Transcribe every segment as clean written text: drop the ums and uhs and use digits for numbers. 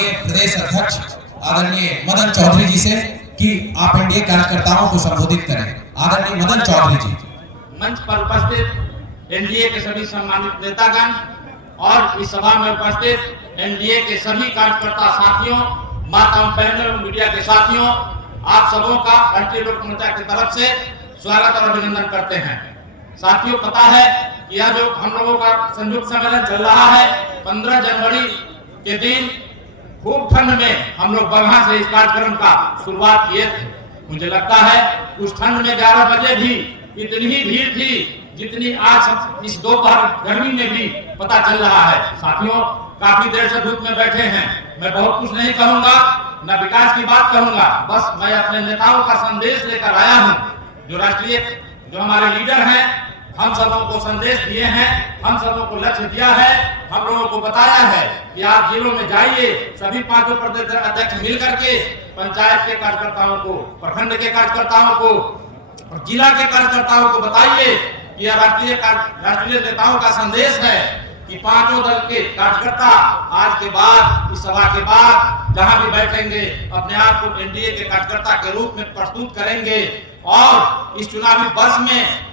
आदरणीय प्रदेश अध्यक्ष आदरणीय मदन चौधरी जी से कि आप एनडीए कार्यकर्ताओं को संबोधित करें। आदरणीय मदन चौधरी जी। मंच पर उपस्थित एनडीए के सभी सम्मानित नेतागण और इस सभा में उपस्थित एनडीए के सभी कार्यकर्ता साथियों, माताओं, बहनों, मीडिया के साथियों, आप सबों का राष्ट्रीय लोक समता की तरफ से स्वागत और अभिनंदन करते हैं। साथियों, पता है कि यह जो हम लोगों का संयुक्त सम्मेलन चल रहा है 15 जनवरी के दिन खूब ठंड में हम लोग बगहा से इस कार्यक्रम का शुरुआत किए थे। मुझे लगता है उस ठंड में 11 बजे भी इतनी ही भीड़ थी जितनी आज इस दोपहर गर्मी में भी पता चल रहा है। साथियों, काफी देर से धूप में बैठे हैं, मैं बहुत कुछ नहीं कहूंगा, न विकास की बात कहूंगा, बस मैं अपने नेताओं का संदेश लेकर आया हूं। जो हमारे लीडर हैं, हम सबों को संदेश दिए हैं, हम सबों को लक्ष्य दिया है, हम लोगों को बताया है कि आप जिलों में जाइए, सभी 5 प्रदेश अध्यक्ष मिल करके पंचायत के कार्यकर्ताओं को, प्रखंड के कार्यकर्ताओं को और जिला के कार्यकर्ताओं को बताइए कि यह राष्ट्रीय नेताओं का संदेश है कि 5 दल के कार्यकर्ता आज के बाद, इस सभा के बाद जहां भी बैठेंगे अपने आप को एनडीए के कार्यकर्ता के रूप में प्रस्तुत करेंगे और इस चुनावी वर्ष में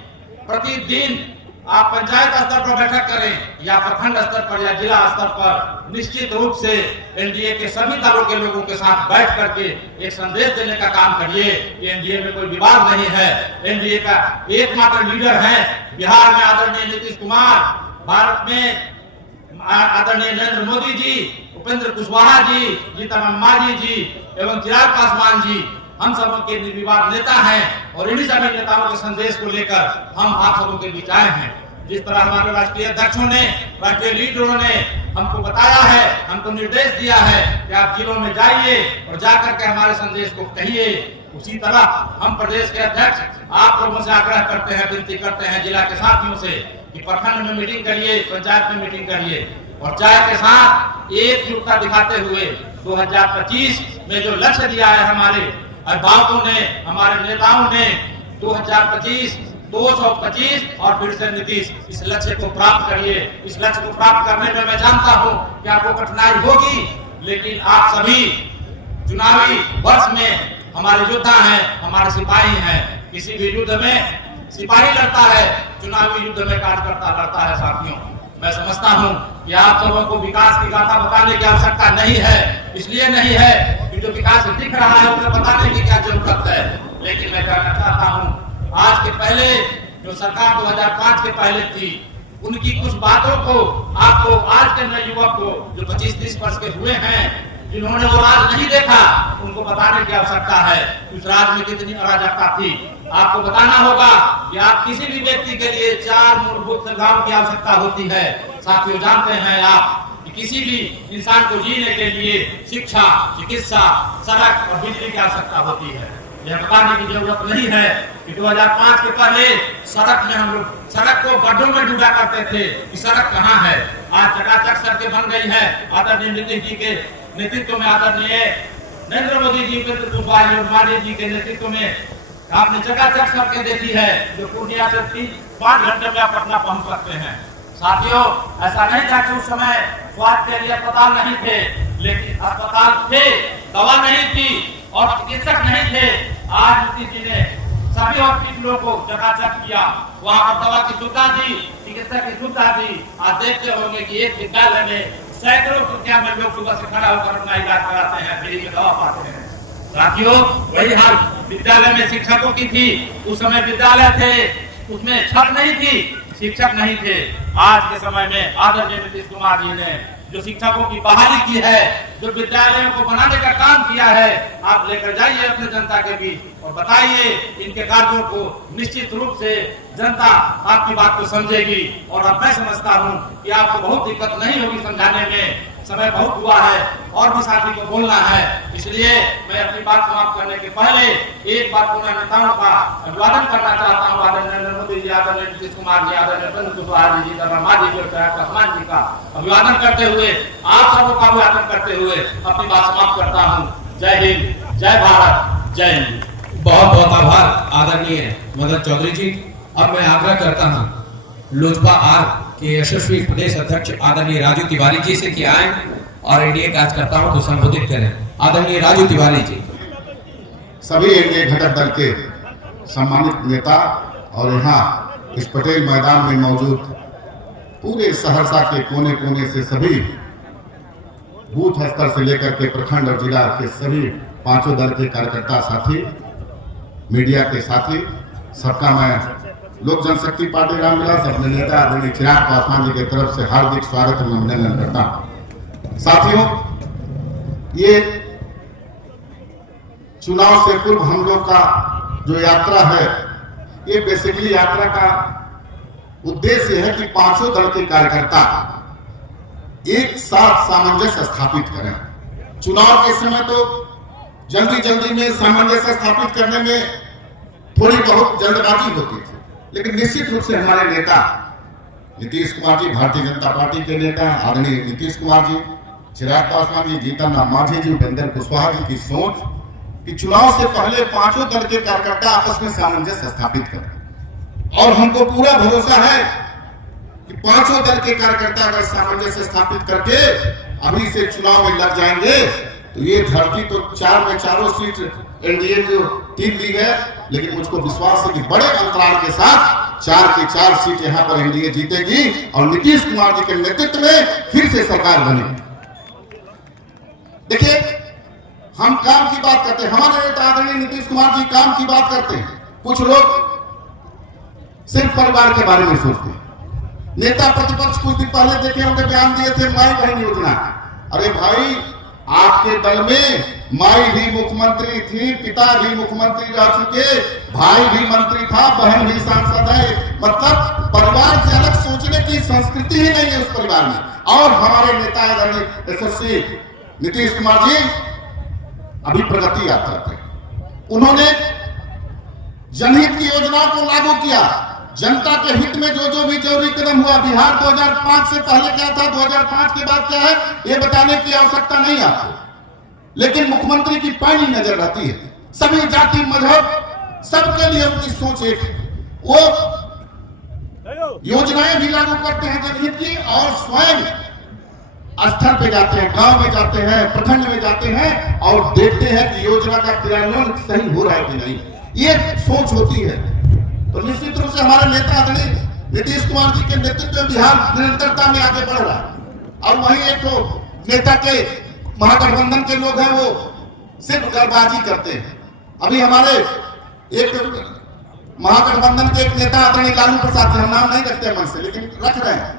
प्रतिदिन आप पंचायत स्तर पर बैठक करें या प्रखंड स्तर पर या जिला स्तर पर, निश्चित रूप से एनडीए के सभी दलों के लोगों के साथ बैठ करके एक संदेश देने का काम करिए कि एनडीए में कोई विवाद नहीं है। एनडीए का एकमात्र लीडर है बिहार में आदरणीय नीतीश कुमार, भारत में आदरणीय नरेंद्र मोदी जी, उपेंद्र कुशवाहा जी, जीतन राम जी एवं चिराग पासवान जी, हम सबों के निर्विवाद नेता हैं और इन्हीं सभी नेताओं के संदेश को लेकर हम आप सबों के बीच आए हैं। जिस तरह हमारे राष्ट्रीय अध्यक्षों ने, राष्ट्रीय लीडरों ने हमको बताया है, हमको निर्देश दिया है कि आप जिलों में जाइए और जाकर के हमारे संदेश को कहिए, उसी तरह हम प्रदेश के अध्यक्ष आप लोगों से आग्रह करते हैं, विनती करते हैं जिला के साथियों से कि प्रखंड में मीटिंग करिए, पंचायत में मीटिंग करिए और चाय के साथ एकजुटता दिखाते हुए 2025 में जो लक्ष्य दिया है हमारे अभिभावकों ने, हमारे नेताओं ने 2025, 225 और फिर से नीतीश, इस लक्ष्य को प्राप्त करिए। इस लक्ष्य को प्राप्त करने में मैं जानता हूं कि आपको कठिनाई होगी, लेकिन आप सभी चुनावी वर्ष में हमारे योद्धा हैं, हमारे सिपाही हैं। किसी भी युद्ध में सिपाही लड़ता है, चुनावी युद्ध में कार्यकर्ता लड़ता है। साथियों, मैं समझता हूं कि आप सबों को विकास की गाथा बताने की आवश्यकता नहीं है, इसलिए नहीं है कि जो विकास दिख रहा है उसे बताने की क्या जरूरत है। लेकिन मैं कहना चाहता हूं, आज के पहले जो सरकार 2005 के पहले थी, उनकी कुछ बातों को आपको, आज के नए युवक को जो 25-30 वर्ष के हुए हैं, जिन्होंने वो राज नहीं देखा, उनको बताने की आवश्यकता है उस राज में कितनी अराजकता थी। आपको बताना होगा कि आप किसी भी व्यक्ति के लिए 4 मूलभूत सुविधाओं की आवश्यकता होती है। साथियों, जानते हैं आप कि किसी भी इंसान को जीने के लिए शिक्षा, चिकित्सा, सड़क और बिजली की आवश्यकता होती है। यह बताने की जरूरत नहीं है कि 2005 के पहले सड़क में हम लोग सड़क को गड्ढों में डूबा करते थे कि सड़क कहाँ है। आज चकाचक सड़कें बन गई है आदरणीय नीतीश जी के नेतृत्व में, आदरणीय नरेंद्र मोदी जी, उपेंद्र कुशवाहा जी और माली जी के नेतृत्व में आपने चकाचक सड़कें देखी है जो पूर्णिया से 3-5 घंटे में आप पटना पहुंच सकते हैं। साथियों, ऐसा नहीं था कि उस समय स्वास्थ्य के लिए अस्पताल नहीं थे, लेकिन अस्पताल थे, दवा नहीं थी और चिकित्सक नहीं थे। आज नीतीश जी ने सभी हॉस्पिटलों को चकाचक किया, वहां पर दवा की सुविधा दी, चिकित्सक की सुविधा दी। आज देखते होंगे कि एक विद्यालय में सैकड़ों संख्या में लोग सुबह से खड़ा होकर अपना इलाज कराते हैं, फ्री में दवा पाते हैं। साथियों, वही हाल विद्यालय में शिक्षकों की थी। उस समय विद्यालय थे, उसमें छत नहीं थी, शिक्षक नहीं थे। आज के समय में आदरणीय नीतीश कुमार जी ने जो शिक्षकों की बहाली की है, जो विद्यालयों को बनाने का काम किया है, आप लेकर जाइए अपने जनता के बीच और बताइए इनके कार्यों को। निश्चित रूप से जनता आपकी बात को समझेगी और अब मैं समझता हूं कि आपको बहुत दिक्कत नहीं होगी समझाने में। समय बहुत हुआ है और भी साथी को बोलना है, इसलिए मैं अपनी बात समाप्त करने के पहले एक बार पुनः नेताओं का अभिवादन करना चाहता हूँ। आदरणीय नरेंद्र मोदी जी, आदरणीय नीतीश कुमार जी, आदरणीय उपेंद्र कुशवाहा जी, जीतन राम जी और चिराग पासवान जी का अभिवादन करते हुए, आप सबको अभिवादन करते हुए अपनी बात समाप्त करता हूँ। जय हिंद, जय भारत, जय हिंद। बहुत बहुत आभार आदरणीय मदन चौधरी जी। अब मैं आग्रह करता हूँ लोजपा आर के यशस्वी प्रदेश अध्यक्ष आदरणीय राजू तिवारी जी से कि आए और एनडीए कार्यकर्ताओं को संबोधित करें। आदरणीय राजू तिवारी जी। सभी एनडीए घटक दल के सम्मानित नेता और यहाँ इस पटेल मैदान में मौजूद पूरे सहरसा के कोने कोने से सभी बूथ स्तर से लेकर के प्रखंड और जिला के सभी पांचों दल के कार्यकर्ता साथी, मीडिया के साथी, सबका मैं लोक जनशक्ति पार्टी रामविलास अपने नेता आदरणीय चिराग पासवान जी की तरफ से हार्दिक स्वागत और अभिनंदन करता हूं। साथियों, ये चुनाव से पूर्व हम लोग का जो यात्रा है, ये बेसिकली यात्रा का उद्देश्य है कि पांचों दल के कार्यकर्ता एक साथ सामंजस्य स्थापित करें। चुनाव के समय तो जल्दी में सामंजस्य स्थापित करने में थोड़ी बहुत जल्दबाजी होती थी, लेकिन निश्चित रूप से हमारे नेता नीतीश कुमार जी, भारतीय जनता पार्टी के नेता आदरणीय नीतीश कुमार जी, चिराग पासवान जी, जीतन राम मांझी जी, उपेंद्र कुशवाहा जी की सोच कि चुनाव से पहले पांचों दल के कार्यकर्ता आपस में सामंजस्य स्थापित करें। और हमको पूरा भरोसा है कि पांचों दल के कार्यकर्ता अगर सामंजस्य स्थापित करके अभी से चुनाव में लग जाएंगे तो ये धरती तो 4 में 4 सीट एनडीए जो 3 ली है, लेकिन मुझको विश्वास है कि बड़े अंतराल के साथ 4 की 4 सीट यहाँ पर एनडीए जीतेगी और नीतीश कुमार जी के नेतृत्व में फिर से सरकार बनेगी। देखिए, हम काम की बात करते हैं, हमारे नेता आदरणीय नीतीश कुमार जी काम की बात करते हैं। कुछ लोग सिर्फ परिवार के बारे में सोचते हैं। नेता प्रतिपक्ष कुछ दिन पहले देखे होंगे बयान दिए थे माई बहन योजना। अरे भाई, आपके दल में माई भी मुख्यमंत्री थी, पिता भी मुख्यमंत्री रह चुके, भाई भी मंत्री था, बहन भी सांसद है। मतलब परिवार से अलग सोचने की संस्कृति ही नहीं है उस परिवार में। और हमारे नेता आदरणीय यशस्वी नीतीश कुमार जी अभी प्रगति यात्रा पे, उन्होंने जनहित की योजनाओं को लागू किया। जनता के हित में जो भी जरूरी कदम हुआ, बिहार 2005 से पहले क्या था, 2005 के बाद क्या है, ये बताने की आवश्यकता नहीं आपको, लेकिन मुख्यमंत्री की पैनी नजर रहती है। सभी जाति मजहब सबके लिए उनकी सोच एक है। वो योजनाएं भी लागू करते हैं जनहित की और स्वयं स्तर पे जाते हैं, गांव में जाते हैं, प्रखंड में जाते हैं और देखते हैं कि योजना का क्रियान्वयन सही हो रहा है कि नहीं। ये सोच होती है। तो निश्चित रूप से हमारे नेता आदरणीय नीतीश कुमार जी के नेतृत्व में बिहार निरंतरता में आगे बढ़ रहा है। और वहीं एक तो नेता के महागठबंधन के लोग हैं, वो सिर्फ गलबाजी करते हैं। अभी हमारे एक महागठबंधन के एक नेता आदरणीय लालू प्रसाद जी, हम नाम नहीं रखते मन से लेकिन रख रहे हैं,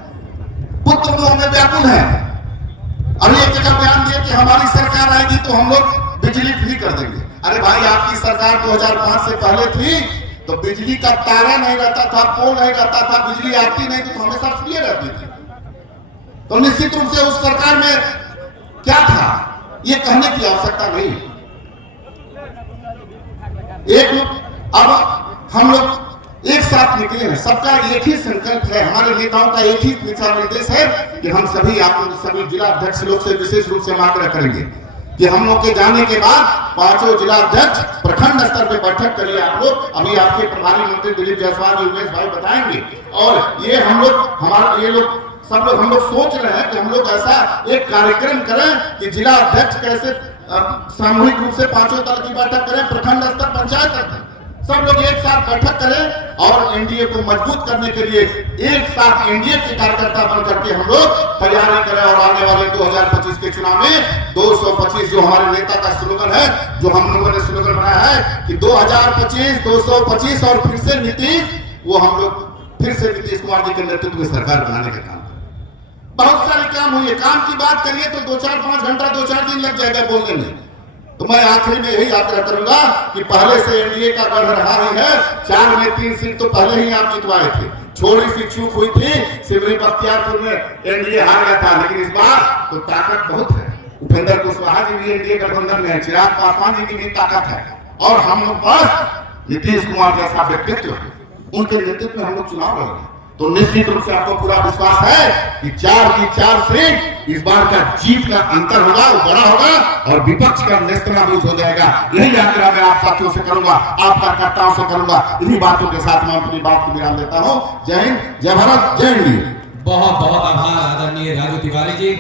पुत्र लोग में व्याकुल है। अभी एक जगह बयान दिया कि हमारी सरकार आएगी तो हम लोग बिजली फ्री कर देंगे। अरे भाई, आपकी सरकार 2005 से पहले थी तो बिजली का तारा नहीं रहता था, पोल नहीं रहता था, बिजली आती नहीं थी तो हमेशा फ्री रहती थी। तो निश्चित रूप से उस सरकार में क्या था ये कहने की आवश्यकता नहीं। अब हम लोग एक साथ निकले हैं, सबका एक ही संकल्प है, हमारे नेताओं का एक ही दिशा निर्देश है कि हम सभी सभी जिला अध्यक्ष लोग से विशेष रूप से आग्रह करेंगे कि हम लोग के जाने के बाद पांचों जिला अध्यक्ष प्रखंड स्तर पे बैठक करिए आप लोग। अभी आपके प्रभारी मंत्री दिलीप जायसवाल जी, उमेश भाई बताएंगे। और ये हम लोग ये लोग सब लोग हम लोग सोच रहे हैं कि हम लोग ऐसा एक कार्यक्रम करें कि जिला अध्यक्ष कैसे सामूहिक रूप से पांचों दल की बैठक करें, प्रखंड स्तर, पंचायत स्तर, सब लोग एक साथ बैठक करें और एनडीए को मजबूत करने के लिए एक साथ एनडीए के कार्यकर्ता बन करके हम लोग तैयारी करें। और आने वाले 2025 के चुनाव में 225 जो हमारे नेता का स्लोगन है, जो हम लोगों ने स्लोगन बनाया है कि 2025 225 और फिर से नीतीश, वो हम लोग फिर से नीतीश कुमार जी के नेतृत्व में सरकार बनाने का काम करें। बहुत सारे काम हुए, काम की बात करिए तो 2-4-5 घंटा 2-4 दिन लग जाएगा बोलने में। तो मैं आखिरी में यही यात्रा करूंगा कि पहले से एनडीए का गढ़ रहा ही है। 4 में 3 सीट तो पहले ही आप जितवाए थे, थोड़ी सी चूक हुई थी, सिमरी बख्तियारपुर में एनडीए हार गया था, लेकिन इस बार तो ताकत बहुत है। उपेंद्र कुशवाहा जी भी एनडीए गठबंधन में है, चिराग पासवान जी की भी ताकत है और हम लोग पास नीतीश कुमार जैसा व्यक्तित्व है, उनके नेतृत्व में हम लोग चुनाव लड़ रहे हैं। तो निश्चित रूप से आपको पूरा विश्वास है कि 4 की 4 सीट इस बार का जीत का अंतर होगा, वो बड़ा होगा और विपक्ष का नेस्तनाबूद हो जाएगा। यही आग्रह मैं आप साथियों से करूंगा, आप कार्यकर्ताओं से करूंगा। इन्हीं बातों के साथ मैं अपनी बात को विराम देता हूं। जय हिंद, जय भारत, जय इंडिया। बहुत बहुत आभार आदरणीय राजू तिवारी जी।